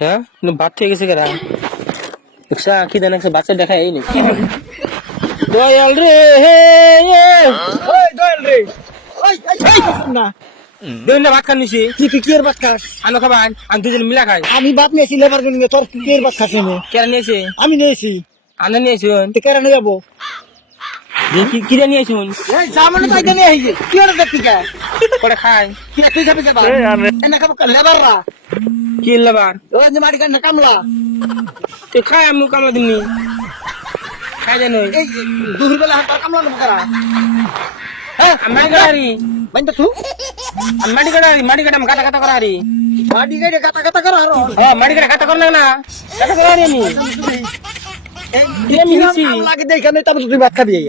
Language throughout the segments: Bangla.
হ্যাঁ? ভাত থেকে গেছে কেরা একসা কি দেন বাচ্চা দেখা এই নি। দয়াল রে হে দয়াল রে। না। দেন না ভাত খান নিছি। কি তুই কি এর ভাত খাস? আনো খাবান আমি দুজন মিলা খাই। আমি ভাত নিয়েছি লেবার জন্য। তোর কি এর ভাত খাস কেরা নিয়েছে? আমি নিয়েছি। আনা নিয়েছুন তুই কেন যাব? কি কিরা নিয়েছুন এই জামানো তো এখানে হইছে কি এর ভাত কি? করে খাই। কি তুই খাবি যাবা এনে খাব লেবাররা কি লাবার? ওই যে কামলা। তুই খাই আমি কামলা দিমনি খাই জানো এই দুপুর বেলা হাত কামলা নেব কারা? হ্যাঁ মাটি কাটারি বাইন্দা তুই। মাটি কাটারি মাটি কাটাম কাটা কাটা করারি মাটি গাড়ি কাটা কাটা করা আরও হ্যাঁ মাটি কাটা কাটা কর না না কাটা করারি আমি। এই দিয়ে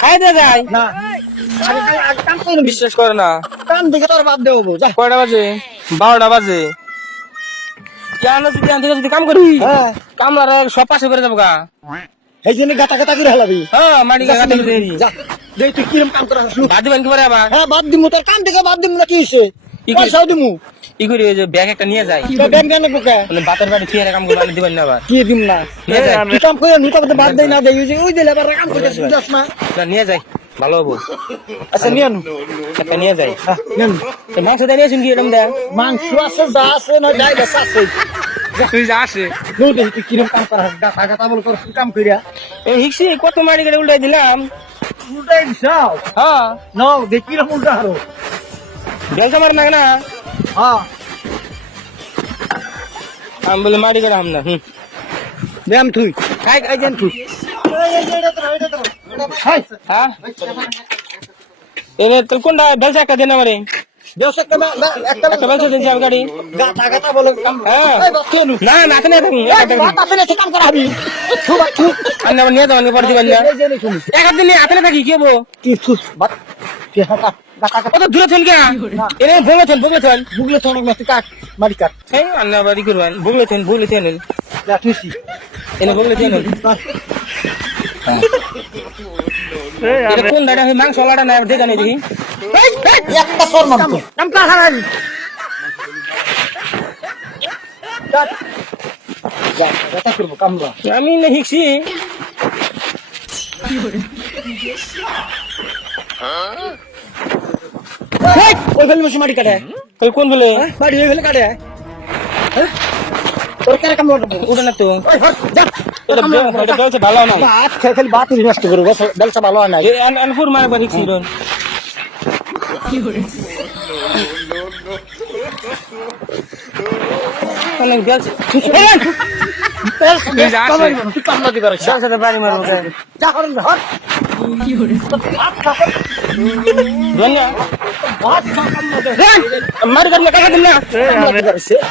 খাই দে যাই। না। করে। বিশ্বাস করে না। কাম দেখে তোর বাদ দেবো কয়টা বাজে? বারোটা বাজে। কেন যদি আনতে যদি কাম করি হ্যাঁ। কামলার সব পাশে করে যাব গা এই জন্য গাতা গাতা করে হেলাবি। হ্যাঁ মাটি কাটা করে যা। দেখ তুই কিরম কাম করা বাদ দিবেন কি পারে আবার? হ্যাঁ বাদ দিমু তোর কাম থেকে বাদ দিমু না কি হইছে? কি পয়সাও দিমু। কি করি ওই যে ব্যাগ একটা নিয়ে যাই। তো ব্যাংক পোকা মানে বাতের বাড়ি ফিরে কাম করব দিবেন না আবার। কি দিম না? নিয়ে যাই। তুই কাম করে নুকা বলতে বাদ দেই না দেই ওই যে ওই কাম করে যাস না? না, নিয়ে যাই। ভালো হব। আচ্ছা নিয়ে আনু। একটা নিয়ে যাই। হ্যাঁ নিয়ে আনু। তো মাংস দিয়ে নিয়েছেন কি এরকম দেয়? মাংস আছে যা আছে না যাই বাস আছে। তুই যা আসে। নো তুই কিরম কাম করা গাতা গাতা বল কর কাম করিয়া। এই হিকসি কত মাটি করে উল্টাই দিলাম? উল্টাই দিছাও? হ্যাঁ। নো দেখি কিরম উল্টা হারো বেলকা মার না। হ্যাঁ আমি বলে করে হাম না হুম ব্যায়াম তুই খাই খাই যান তুই হ্যাঁ এনে তোর কোনটা বেলসা একটা দেন আমারে একটা একটা বেলসা দিন যাবে গাড়ি গাতা গাতা বল হ্যাঁ না না না থাকি আপনি না কাম করা হবি থু বাপ থু আমি নিয়ে যাবেন পরে দিবেন না এই যে শুনি এক দিন হাতে থাকি কি হব কি কত দূরে থেন কে? এনে ভোগে থেন ভোগে থেন। বুগলে তো অনেক মাটি কাট মাটি কাট। এই আল্লাহ বাড়ি করবেন। ভোগলে থেন ভোগলে থেন যা তুইছি এনে ভোগলে থেন কোন দাঁড়া মাংস লাটা না দেখে। নেই দেখি একটা সর তো কাম হারাই যা। যা গাতা করব কামরা আমি না হিকছি এই ওই ফেলে বসে মাটি কাটে তুই কোন বলে মাটি ওই ফেলে কাটে হ্যাঁ? তোর কেন কাম করব উঠে না তো ওই হট যা এটা বে- এটা বেলসা ভালো না বাত খেয়ে খালি বাত নষ্ট করব বস ব্যবসা ভালো হয় না এই আন আনপুর মারে বাড়ি ছিল অনেক বেলসা তুই কামলা দিবার বেলসাটা বাড়ি মারবো যা করেন হট ধন্যবাদ বাত কামলা দে মারি কাটলে টাকা দিন না কামলা দিবার